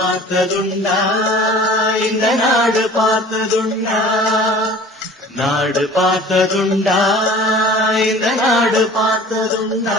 பார்த்ததுண்டா இந்த நாடு பார்த்ததுண்டா நாடு பார்த்ததுண்டா இந்த நாடு பார்த்ததுண்டா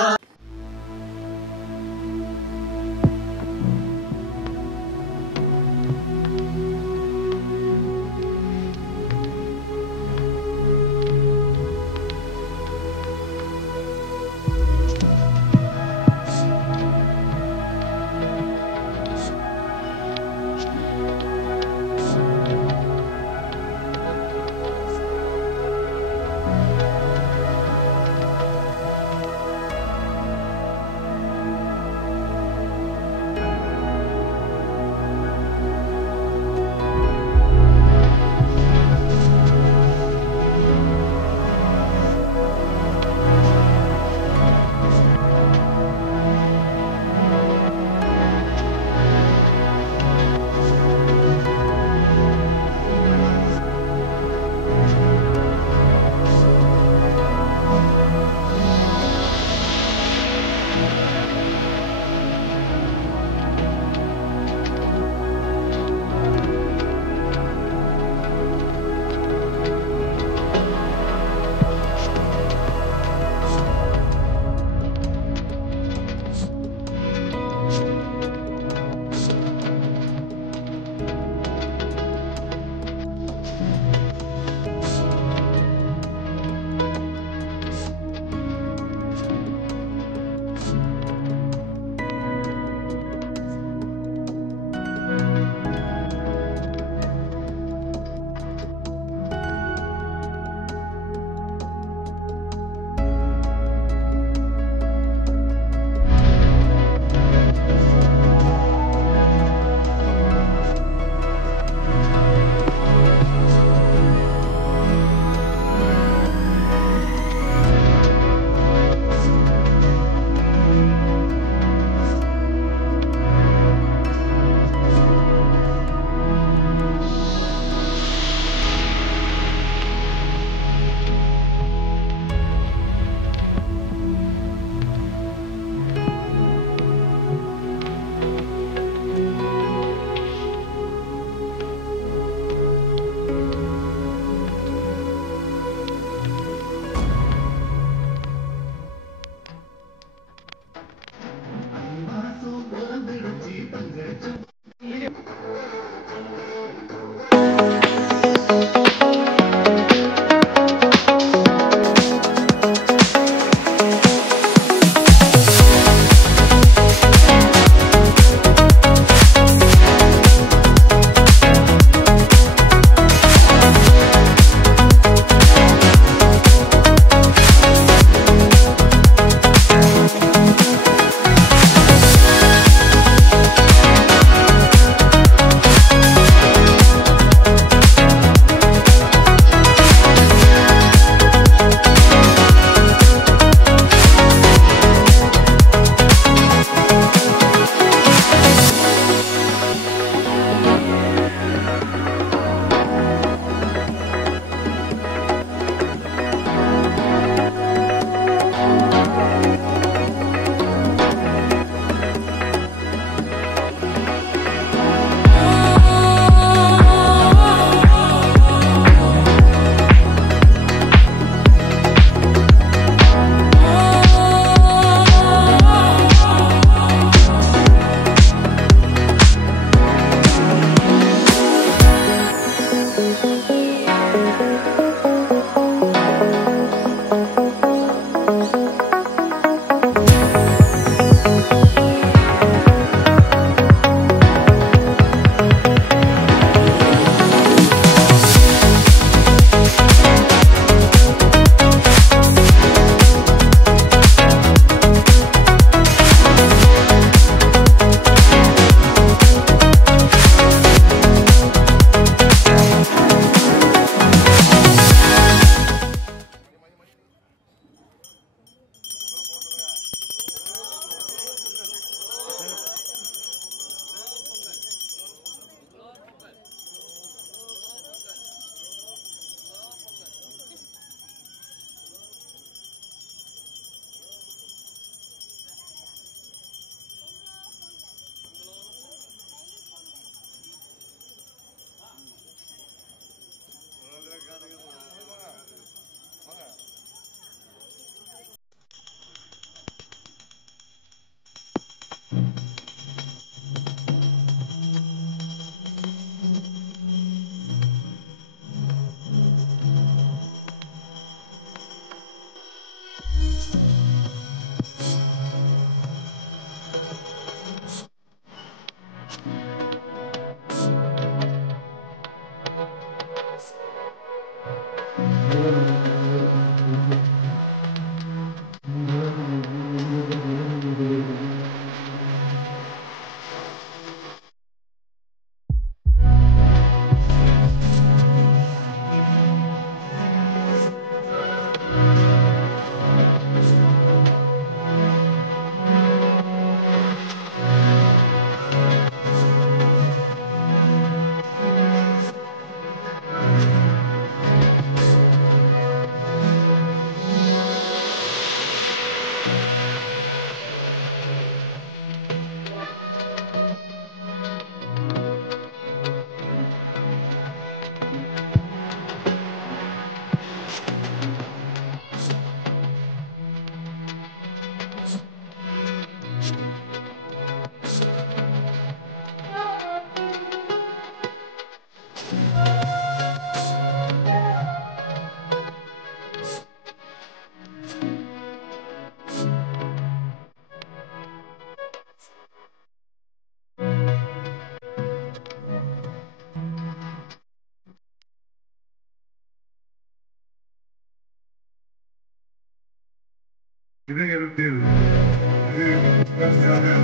இதயத்தில்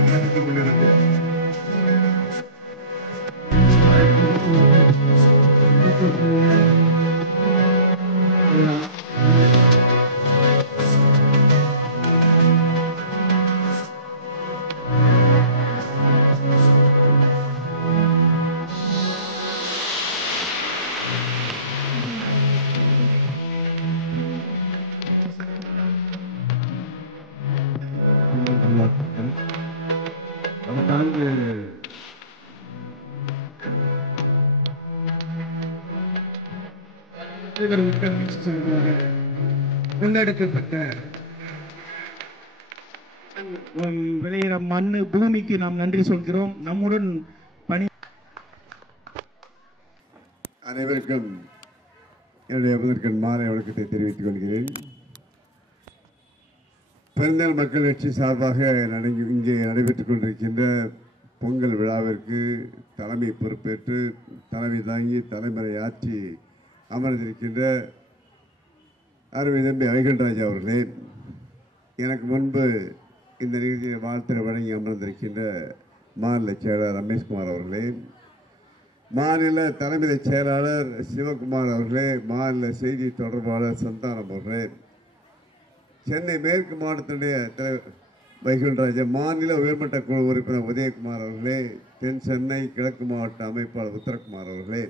நடந்து கொண்டிருக்கிறது. முன்னெடுக்கப்பட்ட விளையிற மண்ணு பூமிக்கு நாம் நன்றி சொல்கிறோம். நம்முடன் பணி அனைவருக்கும் என்னுடைய முதற்கண் மாலை வணக்கத்தை தெரிவித்துக் கொள்கிறேன். பெருந்தல் மக்கள் கட்சி சார்பாக இங்கே நடைபெற்றுக் கொண்டிருக்கின்ற பொங்கல் விழாவிற்கு தலைமை பொறுப்பேற்று தலைமை தாங்கி தலைமுறை ஆற்றி அமர்ந்திருக்கின்ற அருமை தம்பி வைகுண்டராஜ் அவர்களே, எனக்கு முன்பு இந்த நிகழ்ச்சியை வாழ்த்துறை வழங்கி அமர்ந்திருக்கின்ற மாநில செயலாளர் ரமேஷ்குமார் அவர்களே, மாநில தலைமை செயலாளர் சிவகுமார் அவர்களே, மாநில செய்தி தொடர்பாளர் சந்தானம் அவர்களே, சென்னை மேற்கு மாவட்டத்துடைய தலைவர் வைகுண்டராஜ், மாநில உயர்மட்ட குழு உறுப்பினர் உதயகுமார் அவர்களே, தென் சென்னை கிழக்கு மாவட்ட அமைப்பாளர் உத்தரகுமார் அவர்களே,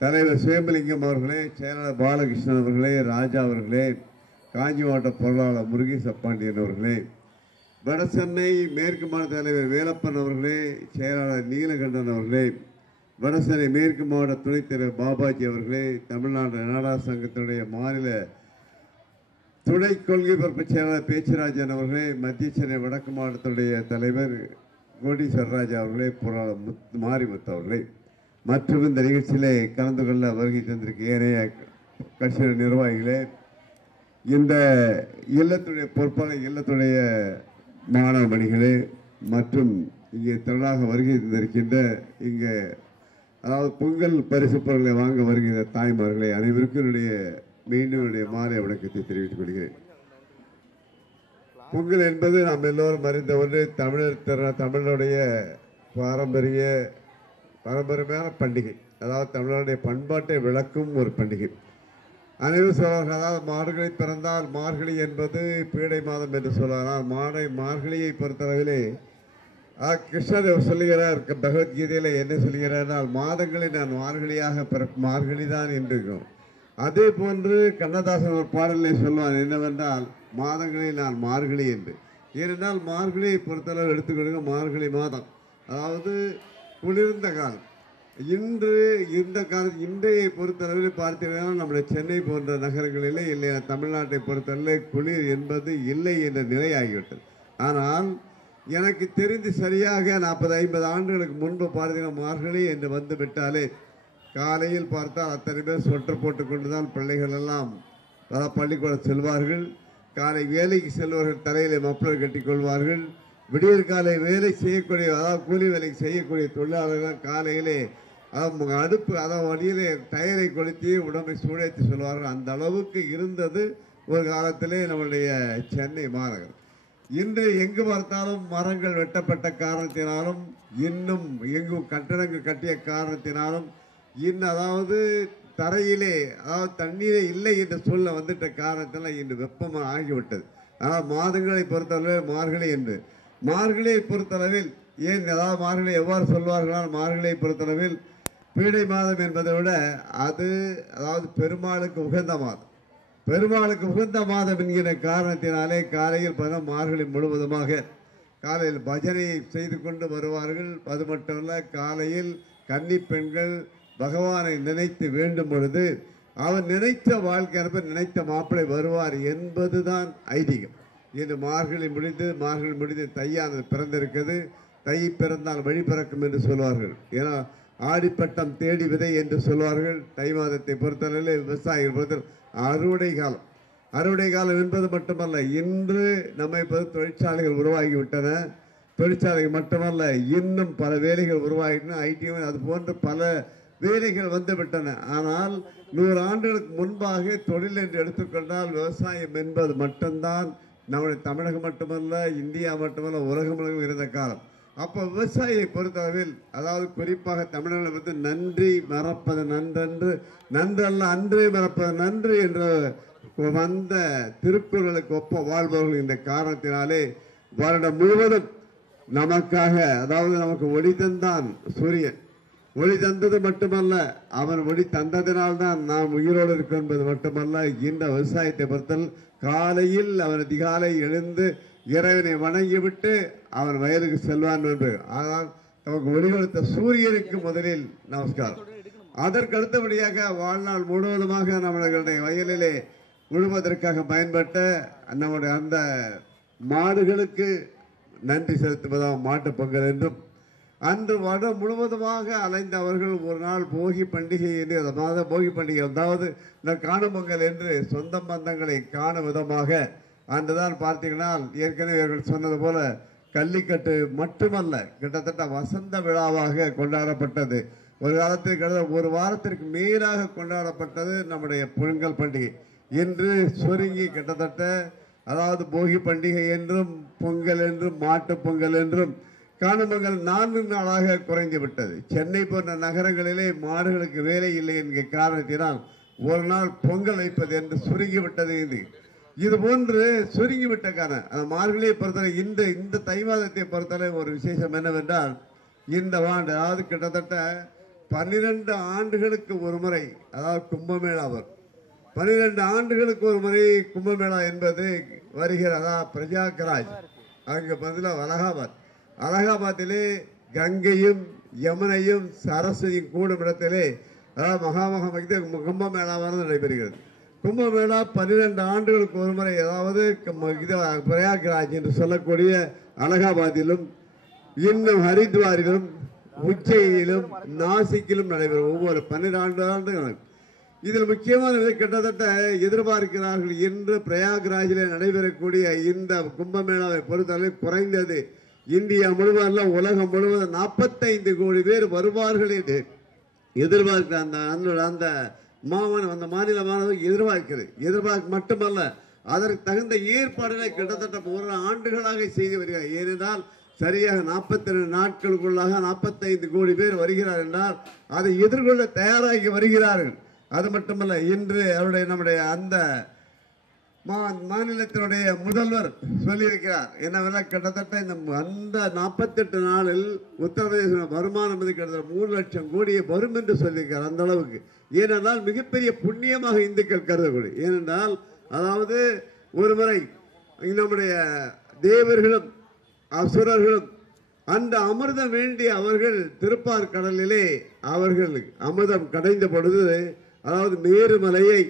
தலைவர் சுயம்பலிங்கம் அவர்களே, செயலாளர் பாலகிருஷ்ணன் அவர்களே, ராஜா அவர்களே, காஞ்சி மாவட்ட பொருளாளர் முருகேசப்பாண்டியன் அவர்களே, வட சென்னை மேற்கு மாவட்ட தலைவர் வேலப்பன் அவர்களே, செயலாளர் நீலகண்டன் அவர்களே, வட சென்னை மேற்கு மாவட்ட துணைத் தலைவர் பாபாஜி அவர்களே, தமிழ்நாடு நாடார் சங்கத்தினுடைய மாநில துணை கொள்கை பொறுப்பு செயலாளர் பேச்சுராஜன் அவர்களே, மத்திய சென்னை வடக்கு மாவட்டத்துடைய தலைவர் கோடீஸ்வரராஜ் அவர்களே, பொருளாளர் மாரிமுத்து அவர்களே, மற்றும் இந்த நிகழ்ச்சியிலே கலந்து கொள்ள வருகை தந்திருக்க ஏனைய கட்சியின் நிர்வாகிகளே, இந்த இல்லத்துடைய பொறுப்பாளர் இல்லத்துடைய மாணவ மணிகளே, மற்றும் இங்கே திரளாக வருகை தந்திருக்கின்ற இங்கே அதாவது பொங்கல் பரிசு பொருட்களை வாங்க வருகிற தாய்மார்களே, அனைவருக்கும் என்னுடைய மீண்டும் என்னுடைய மாலை வணக்கத்தை தெரிவித்துக் கொள்கிறேன். பொங்கல் என்பது நாம் எல்லோரும் அறிந்த ஒன்று. தமிழருடைய பாரம்பரியமான பண்டிகை. அதாவது தமிழருடைய பண்பாட்டை விளக்கும் ஒரு பண்டிகை. அனைவரும் சொல்வார்கள், அதாவது மார்கழி பிறந்தால் மார்கழி என்பது பீடை மாதம் என்று சொல்வார். மார்கழியை பொறுத்தளவிலே கிருஷ்ணர் சொல்லுகிறார் பகவத்கீதையில் என்ன சொல்கிறார், மாதங்களை நான் மார்கழியாக மார்கழி தான் என்று. அதே போன்று கண்ணதாசன் ஒரு பாடலை சொல்வான் என்னவென்றால், மாதங்களில் நான் மார்கழி என்று. ஏனென்றால் மார்கழியை பொறுத்தளவு எடுத்துக்கொள்ளுங்க, மார்கழி மாதம் அதாவது குளிர்ந்த காலம். இன்றைய பொறுத்தளவில் பார்த்தீங்கன்னா நம்முடைய சென்னை போன்ற நகரங்களிலே இல்லை, தமிழ்நாட்டை பொறுத்தளவில் குளிர் என்பது இல்லை என்ற நிலை ஆகிவிட்டது. ஆனால் எனக்கு தெரிந்து சரியாக 40-50 ஆண்டுகளுக்கு முன்பு பார்த்தீங்கன்னா மார்கழி என்று வந்து விட்டாலே காலையில் பார்த்தால் அத்தனை பேர் சொட்டர் போட்டுக்கொண்டு தான் பிள்ளைகள் எல்லாம் பள்ளிக்கூடம் செல்வார்கள். காலை வேலைக்கு செல்வார்கள், தலையிலே மப்ளர் கட்டிக்கொள்வார்கள். விடியற் காலை வேலை செய்யக்கூடிய அதாவது கூலி வேலைக்கு செய்யக்கூடிய தொழிலாளர்கள் காலையிலே அடுப்பு அதாவது வழியிலே டயரை கொளுத்தி உடம்பை சூழேற்றி சொல்வார்கள். அந்த அளவுக்கு இருந்தது ஒரு காலத்திலே நம்முடைய சென்னை மாநகரம். இன்று எங்கு பார்த்தாலும் மரங்கள் வெட்டப்பட்ட காரணத்தினாலும், இன்னும் எங்கும் கட்டடங்கள் கட்டிய காரணத்தினாலும், அதாவது தரையிலே அதாவது தண்ணீரே இல்லை என்ற சூழ்நிலை வந்துட்ட காரணத்தினால் இன்று வெப்பமாக ஆகிவிட்டது. ஆனால் மாதங்களை பொறுத்தளவில் மார்கழி என்று. மார்கழியை பொறுத்தளவில் அதாவது மார்கழி எவ்வாறு சொல்வார்களால், மார்கழியை பொறுத்தளவில் பீடை மாதம் என்பதை விட அதாவது பெருமாளுக்கு உகந்த மாதம். பெருமாளுக்கு உகந்த மாதம் என்கிற காரணத்தினாலே காலையில் மார்கழி முழுவதுமாக காலையில் பஜனை செய்து கொண்டு வருவார்கள். அது மட்டுமல்ல, காலையில் கன்னி பெண்கள் பகவானை நினைத்து வேண்டும் பொழுது அவர் நினைத்த வாழ்க்கை அனுப்ப நினைத்த மாப்பிள்ளை வருவார் என்பதுதான் ஐதீகம். இன்று மார்கழி முடிந்து தையானது பிறந்திருக்கிறது. தை பிறந்தால் வழி பிறக்கும் என்று சொல்வார்கள். ஏன்னா ஆடிப்பட்டம் தேடி விதை என்று சொல்வார்கள். தை மாதத்தை பொறுத்தவரையில் விவசாயிகள் பொறுத்த அறுவடை காலம் என்பது மட்டுமல்ல, இன்று நம்மை தொழிற்சாலைகள் உருவாகிவிட்டன. தொழிற்சாலைகள் மட்டுமல்ல, இன்னும் பல வேலைகள் உருவாகின்றன. ஐடிஎம் அது போன்ற பல வேலைகள் வந்துவிட்டன. ஆனால் 100 ஆண்டுகளுக்கு முன்பாக தொழில் என்று எடுத்துக்கொண்டால் விவசாயம் என்பது மட்டும்தான் நம்முடைய தமிழகம் மட்டுமல்ல, இந்தியா மட்டுமல்ல, உலகம் இருந்த காலம். அப்போ விவசாயியை பொறுத்தளவில், அதாவது குறிப்பாக தமிழர்கள் வந்து நன்றி மறப்பது நன்றன்று, நன்றல்ல அன்றே மறப்பது நன்று என்ற வந்த திருக்குறளுக்கு ஒப்ப வாழ்பவர்கள். இந்த காரணத்தினாலே வருடம் முழுவதும் நமக்காக, அதாவது நமக்கு ஒளி தந்தான் சூரியன். ஒளி தந்தது மட்டுமல்ல, அவன் ஒளி தந்ததினால்தான் நாம் உயிரோடு இருக்கும் என்பது மட்டுமல்ல, இந்த விவசாயத்தை பொறுத்தல் காலையில் அவன் அதிகாலை எழுந்து இறைவனை வணங்கிவிட்டு அவன் வயலுக்கு செல்வான் என்று. ஆனால் நமக்கு ஒளி கொடுத்த சூரியனுக்கு முதலில் நமஸ்காரம். அதற்கு அடுத்தபடியாக வாழ்நாள் முழுவதுமாக நம்மளுடைய வயலிலே உழுவதற்காக பயன்பட்ட நம்முடைய அந்த மாடுகளுக்கு நன்றி செலுத்துவதாம் மாட்டு பொங்கல் என்றும், அன்று வருடம் முழுவதுமாக அலைந்த அவர்கள் ஒரு நாள் போகி பண்டிகை என்று, அதாவது போகி பண்டிகை, அதாவது இந்த காணும் பொங்கல் என்று சொந்த பந்தங்களை காணும் விதமாக அன்றுதான் பார்த்தீங்கன்னா, ஏற்கனவே இவர்கள் சொன்னது போல கள்ளிக்கட்டு மட்டுமல்ல, கிட்டத்தட்ட வசந்த விழாவாக கொண்டாடப்பட்டது. ஒரு காலத்தில் கிட்டத்தட்ட ஒரு வாரத்திற்கு மேலாக கொண்டாடப்பட்டது நம்முடைய பொங்கல் பண்டிகை. இன்று சுருங்கி கிட்டத்தட்ட, அதாவது போகி பண்டிகை என்றும் பொங்கல் என்றும் மாட்டு பொங்கல் என்றும் காணும் பொங்கல் 4 நாளாக குறைந்து விட்டது. சென்னை போன்ற நகரங்களிலே மாடுகளுக்கு வேலை இல்லை என்கிற காரணத்தினால் ஒரு நாள் பொங்கல் வைப்பது என்று சுருங்கிவிட்டது. இது போன்று சுருங்கிவிட்ட காரணம் அந்த மார்கழியை பொறுத்தவரை இந்த தை மாதத்தை பொறுத்தவரை ஒரு விசேஷம் என்னவென்றால், இந்த ஆண்டு, அதாவது கிட்டத்தட்ட 12 ஆண்டுகளுக்கு ஒரு முறை, அதாவது கும்பமேளா வரும். 12 ஆண்டுகளுக்கு ஒரு முறை கும்பமேளா என்பது வருகிறதா. பிரயாக்ராஜ் அங்கே பதிலாக அலகாபாத்திலே கங்கையும் யமுனையும் சரஸ்வதியும் கூடும் இடத்திலே, அதாவது மகாமகம் கும்பமேளாவானது நடைபெறுகிறது. கும்பமேளா 12 ஆண்டுகளுக்கு ஒரு முறை, அதாவது பிரயாக்ராஜ் என்று சொல்லக்கூடிய அலகாபாத்திலும், இன்னும் ஹரித்வாரிலும், உஜ்ஜயினிலும், நாசிக்கிலும் நடைபெறும். ஒவ்வொரு 12 ஆண்டுகள். இதில் முக்கியமான கிட்டத்தட்ட எதிர்பார்க்கிறார்கள் என்று பிரயாக்ராஜிலே நடைபெறக்கூடிய இந்த கும்பமேளாவை பொறுத்தவரை குறைந்தது இந்தியா முழுவதும் உலகம் முழுவதும் 45 கோடி பேர் வருவார்கள் என்று எதிர்பார்க்கிற அந்த மாநிலமானது எதிர்பார்க்க மட்டுமல்ல, அதற்கு தகுந்த ஏற்பாடுகளை கிட்டத்தட்ட 1 ஆண்டுகளாக செய்து வருகிறார். ஏனென்றால் சரியாக 42 நாட்களுக்குள்ளாக 45 கோடி பேர் வருகிறார் என்றால் அதை எதிர்கொள்ள தயாராகி வருகிறார்கள். அது மட்டுமல்ல, இன்று நம்முடைய அந்த மாநிலத்தினுடைய முதல்வர் சொல்லியிருக்கிறார் என்னவெல்லாம், கிட்டத்தட்ட அந்த 48 நாளில் உத்தரப்பிரதேச வருமானம் கிட்டத்தட்ட 3 லட்சம் கோடியை வரும் என்று சொல்லியிருக்கிறார். அந்த அளவுக்கு. ஏனென்றால் மிகப்பெரிய புண்ணியமாக இந்துக்கள் கருதக்கூடிய, ஏனென்றால் அதாவது ஒருமுறை நம்முடைய தேவர்களும் அசுரர்களும் அந்த அமிர்தம் வேண்டி அவர்கள் திருப்பார் கடலிலே அவர்கள் அமிர்தம் கடைந்த பொழுது, அதாவது மேருமலையை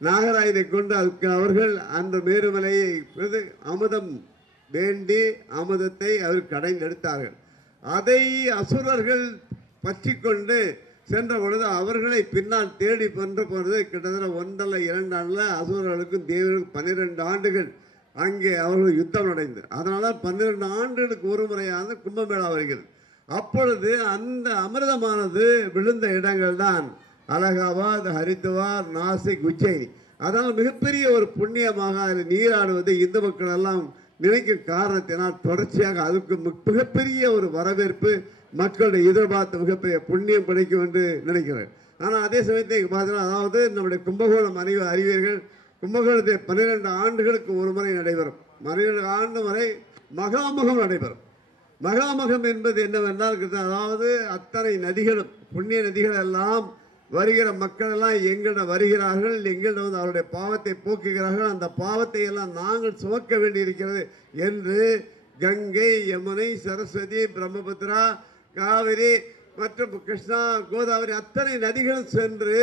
நாகராயனை கொண்டு அதுக்கு அவர்கள் அந்த மேருமலையை அமுதம் வேண்டி அமுதத்தை அவர் கடைந்தெடுத்தார்கள். அதை அசுரர்கள் பற்றி கொண்டு சென்ற பொழுது அவர்களை பின்னால் தேடி கொண்டு போனது கிட்டத்தட்ட 1 அல்ல 2 ஆண்டுல அசுரர்களுக்கும் தேவர்களுக்கும் 12 ஆண்டுகள் அங்கே அவர்கள் யுத்தம் நடந்தது. அதனால 12 ஆண்டுகளுக்கு ஒரு முறையான கும்பமேளா வருகிறது. அப்பொழுது அந்த அமிர்தமானது விழுந்த இடங்கள் தான் அலகாபாத், ஹரித்வார், நாசிக், உஜ்ஜயினி. அதனால் மிகப்பெரிய ஒரு புண்ணியமாக அதில் நீராடுவது இந்து மக்கள் எல்லாம் நினைக்கும் காரணத்தினால் தொடர்ச்சியாக அதுக்கு மிகப்பெரிய ஒரு வரவேற்பு, மக்களுடைய எதிர்பார்த்த மிகப்பெரிய புண்ணியம் கிடைக்கும் என்று நினைக்கிறேன். ஆனால் அதே சமயத்தை பார்த்தீங்கன்னா, அதாவது நம்முடைய கும்பகோணம் அறிவீர்கள், கும்பகோணத்தை 12 ஆண்டுகளுக்கு ஒரு முறை நடைபெறும். 12 ஆண்டு வரை மகாமகம் நடைபெறும். மகாமகம் என்பது என்னவென்றால், அதாவது அத்தனை நதிகளும் புண்ணிய நதிகள் எல்லாம் வருகிற மக்கள் எல்லாம் எங்களிடம் வருகிறார்கள், எங்களிடம் வந்து அவருடைய பாவத்தை போக்குகிறார்கள், அந்த பாவத்தை எல்லாம் நாங்கள் சுமக்க வேண்டியிருக்கிறது என்று கங்கை, யமுனை, சரஸ்வதி, பிரம்மபுத்திரா, காவிரி மற்றும் கிருஷ்ணா, கோதாவரி அத்தனை நதிகளும் சென்று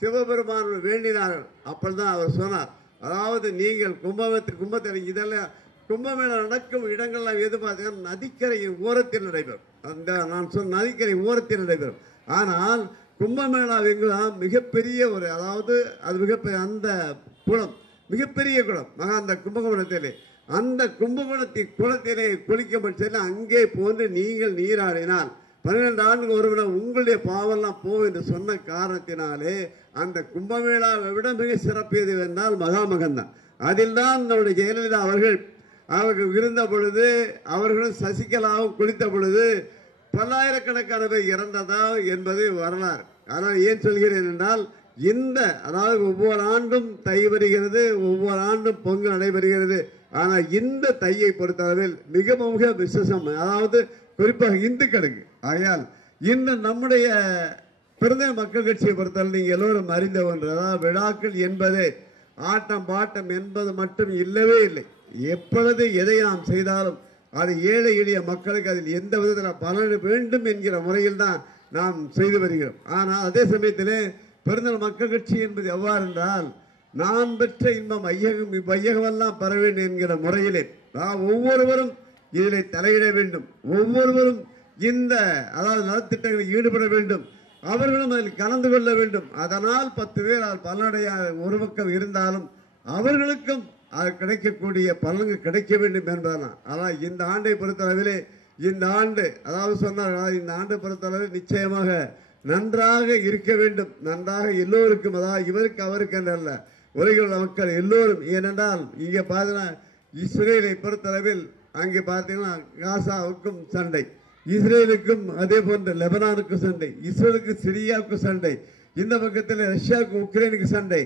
சிவபெருமான் வேண்டினார்கள். அப்பொழுதுதான் அவர் சொன்னார், அதாவது நீங்கள் கும்பத்தில் இதெல்லாம் கும்பமேளா நடக்கும் இடங்கள்லாம் எது பார்த்தீங்கன்னா நதிக்கரையின் ஓரத்தில் நடைபெறும். அந்த நான் சொன்ன நதிக்கரை ஓரத்தில் நடைபெறும். ஆனால் கும்பமேளாவெல்லாம் மிகப்பெரிய ஒரு, அதாவது அது மிகப்பெரிய அந்த குளம், மிகப்பெரிய குளம் அந்த கும்பகோணத்திலே, அந்த கும்பகோணத்தின் குளத்திலே குளிக்கப்பட்டு அங்கே போன்று நீங்கள் நீராடினால் 12 ஆண்டுக்கு ஒரு விட உங்களுடைய பாவெல்லாம் போகும் என்று சொன்ன காரணத்தினாலே அந்த கும்பமேளாவை விட மிக சிறப்பியது என்றால் மகாமகம் தான். அதில் தான் நம்முடைய ஜெயலலிதா அவர்கள் இருந்த பொழுது, அவர்களும் சசிகலாவும் குளித்த பொழுது பல்லாயிரக்கணக்கான பேர் இறந்ததா என்பது வரலாறு. ஆனால் ஏன் சொல்கிறேன் என்றால், அதாவது ஒவ்வொரு ஆண்டும் தை வருகிறது, ஒவ்வொரு ஆண்டும் பொங்கல் நடைபெறுகிறது. ஆனால் இந்த தையை பொறுத்தளவில் மிக மிக விசேஷம், அதாவது குறிப்பாக இந்துக்களுக்கு. ஆகையால் இந்த நம்முடைய பிறந்த மக்கள் கட்சியை பொறுத்தவரை நீங்கள் எல்லோரும் அறிந்த ஒன்று, அதாவது விழாக்கள் என்பதே ஆட்டம் பாட்டம் என்பது மட்டும் இல்லவே இல்லை. எப்பொழுது எதை நாம் செய்தாலும் அது ஏழை எளிய மக்களுக்கு அதில் எந்த விதத்தில் பலன் வேண்டும் என்கிற முறையில் தான் நாம் செய்து வருகிறோம். ஆனால் அதே சமயத்திலே பெருந்தல் மக்கள் கட்சி என்பது எவ்வாறு என்றால், நான் பெற்ற இன்பம் வையகமெல்லாம் பெற வேண்டும் என்கிற முறையிலே ஒவ்வொருவரும் இதில் தலையிட வேண்டும். ஒவ்வொருவரும் அதாவது நலத்திட்டங்களில் ஈடுபட வேண்டும். அவர்களும் அதில் கலந்து கொள்ள வேண்டும். அதனால் 10 பேர் பலனடைய ஒரு பக்கம் இருந்தாலும் அவர்களுக்கும் அது கிடைக்கக்கூடிய பலன்கள் கிடைக்க வேண்டும் என்பதனால். ஆனால் இந்த ஆண்டை பொறுத்தளவிலே இந்த ஆண்டு, அதாவது சொன்னார், இந்த ஆண்டை பொறுத்தளவில் நிச்சயமாக நன்றாக இருக்க வேண்டும். நன்றாக எல்லோருக்கும், அதாவது இவருக்கு அவருக்கு என்றல்ல, உலகில் உள்ள மக்கள் எல்லோரும். ஏனென்றால் இங்கே பார்த்தீங்கன்னா இஸ்ரேலை பொறுத்தளவில் அங்கே பார்த்தீங்கன்னா காசாவுக்கும் சண்டை, இஸ்ரேலுக்கும் அதே போன்ற லெபனானுக்கும் சண்டை, இஸ்ரேலுக்கு சிரியாவுக்கு சண்டை, இந்த பக்கத்தில் ரஷ்யாவுக்கு உக்ரைனுக்கு சண்டை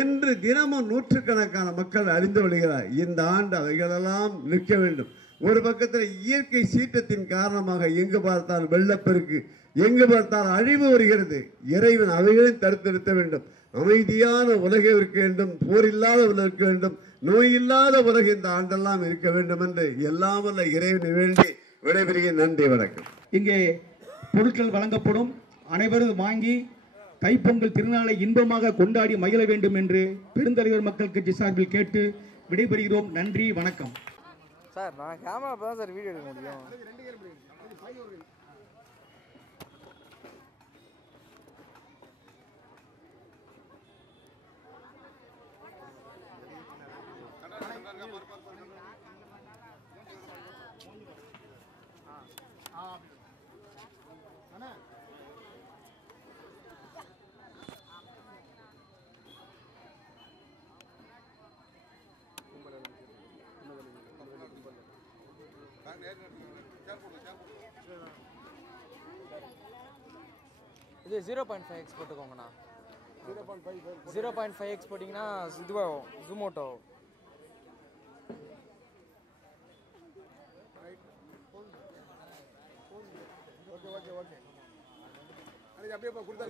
என்று தினமும் நூற்றுக்கணக்கான மக்கள் அழிந்து வருகிறார். இந்த ஆண்டு அவைகளெல்லாம் நிற்க வேண்டும். ஒரு பக்கத்தில் இயற்கை சீற்றத்தின் காரணமாக எங்கு பார்த்தால் வெள்ளப்பெருக்கு, எங்கு பார்த்தால் அழிவு வருகிறது. இறைவன் அவைகளையும் தடுத்து நிறுத்த வேண்டும். அமைதியான உலகம் இருக்க வேண்டும், போர் இல்லாத உலகம் இருக்க வேண்டும், நோய் இல்லாத உலகம் இந்த ஆண்டெல்லாம் இருக்க வேண்டும் என்று எல்லாம் வல்ல இறைவனை வேண்டி விடைபெறுகிறேன். நன்றி, வணக்கம். இங்கே பொருட்கள் வழங்கப்படும், அனைவரும் வாங்கி தைப்பொங்கல் திருநாளை இன்பமாக கொண்டாடி மகிழ வேண்டும் என்று பெருந்தலைவர் மக்கள் கட்சி சார்பில் கேட்டு விடைபெறுகிறோம். நன்றி, வணக்கம். சார், நான் கேமரா தான் சார் வீடியோ எடுக்க முடியும். இது 0.5x போட்டுக்கோங்கண்ணா. 0.5x போட்டிங்கன்னா இதுவாகும், ஜூமோட்டோ. Okay okay okay. அப்படியே கொடுத்தா